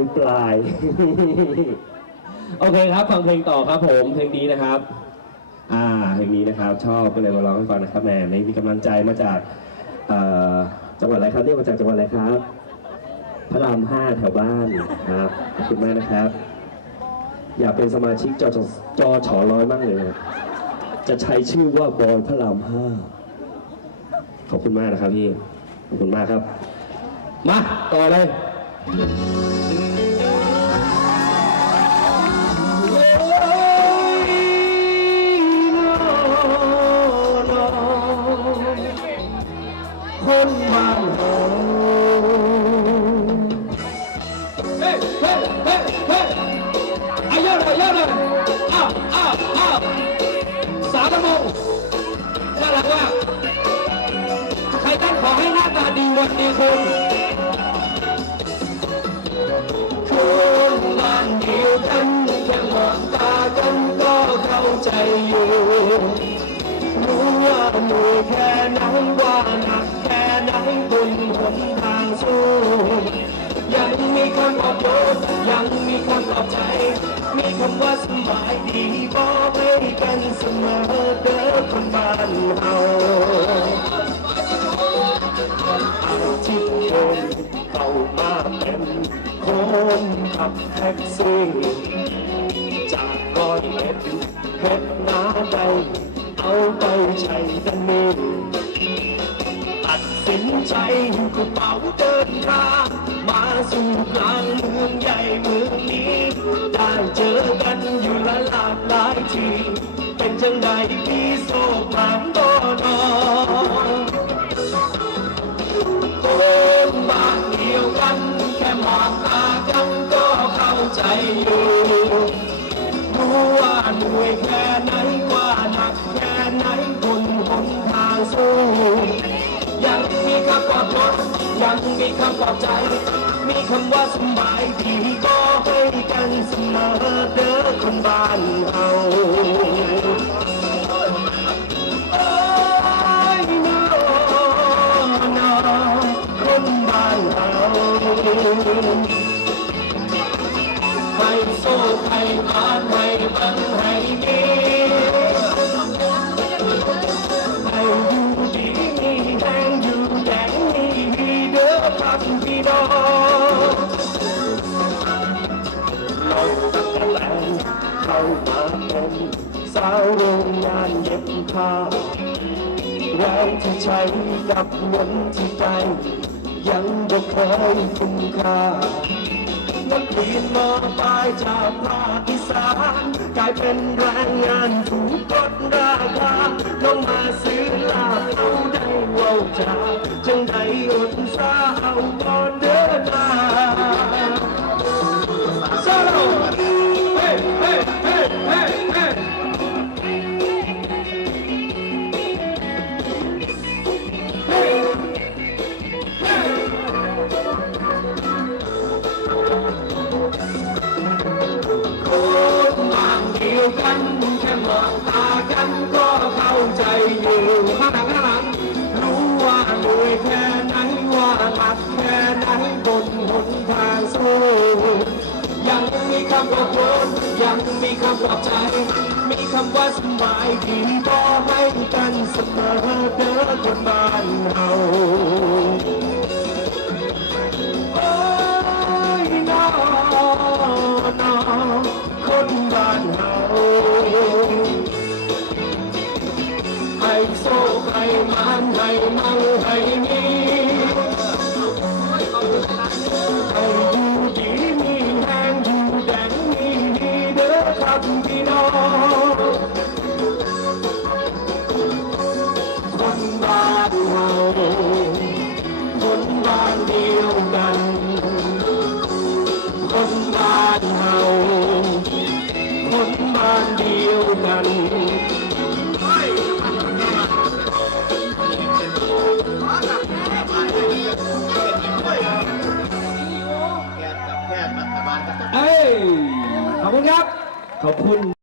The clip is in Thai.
ายปลายโอเคครับฟังเพลงต่อครับผมเพลงนี้นะครับ อ่าเพลงนี้นะครับ ชอบก็เลยมาร้องให้ฟังนะครับแหมนี่มีกำลังใจมาจากเอ่อจังหวัดอะไรครับเนี่ยมาจากจังหวัดอะไรครับพระรามห้าแถวบ้านครับขอบคุณมากนะครับ อยากเป็นสมาชิกจจจฉร้อยมากเลยจะใช้ชื่อว่าบอยพระรามห้าขอบคุณมากนะครับพี่ขอบคุณมากครับ มาต่อเลย คนบ้านเฮาเฮ้เฮ้เฮ้เฮ้อายอดเลยยอดเลยอ้าวอ้าวอ้าวสามโมงน่ารักมาใครตั้งขอให้หน้าตาดีวันดีคุณ ใจอยู่รู้ว่าเหนื่อยแค่ไหนว่าหนักแค่ไหนบนหนทางสู้ยังมีคำปลอบโยนยังมีคำปลอบใจ มีคำว่าสบายดี ขับแท็กซี่จากร้อยเอ็ดเพชรนาใดเอาไปใช้ดันนี้ตัดสินใจหิ้วกระเป๋าเดินทางมาสู่กลางเมืองใหญ่เมืองนี้ ได้เจอกันอยู่ละหลากหลายที เป็นจังใดพี่โศกหมันบ่นอน แค่ไหนบนหนทางสู้ยังมีคำปลอบรถยังมีคำปลอบใจ มีคำว่าสบายดีก็ให้กันเสมอเด้อคนบ้านเฮา ครับพี่น้องลอยตะแลงเข้ามาเป็นสาวโรงงานเย็บผ้าแรงที่ใช้กับเงินที่ได้ยังบ่เคยคุ้มค่านักเรียนมาปลายจากภาคอีสานกลายเป็นแรงงานถูกกดราคาน้องมาซื้อลาเอาได้ เว้าจาจังใดอดสาเอาก่อนเดินมาสโลเฮ้เฮ้เฮ้เฮ้เฮ้คนบ้านเดียวกันแค่มองตากันก็เข้าใจอยู่ นักแค่ไหนบนหนทางสู้ยังมีคำปลอบโยนยังมีคำปลอบใจ มีคำว่าสบายดีบอให้กันเสมอเด้อคนบ้านเฮาโอ้ยน้อน้อคนบ้านเฮาให้โซ่ให้มันให้มั่งให้มี น้องคนบ้านเฮาคนบ้านเดียวกัน คนบ้านเฮาคนบ้านเดียวกันแพทย์กับแพทย์รัฐบาลก็ต้องเอ้ยขอบคุณครับ ขอบคุณ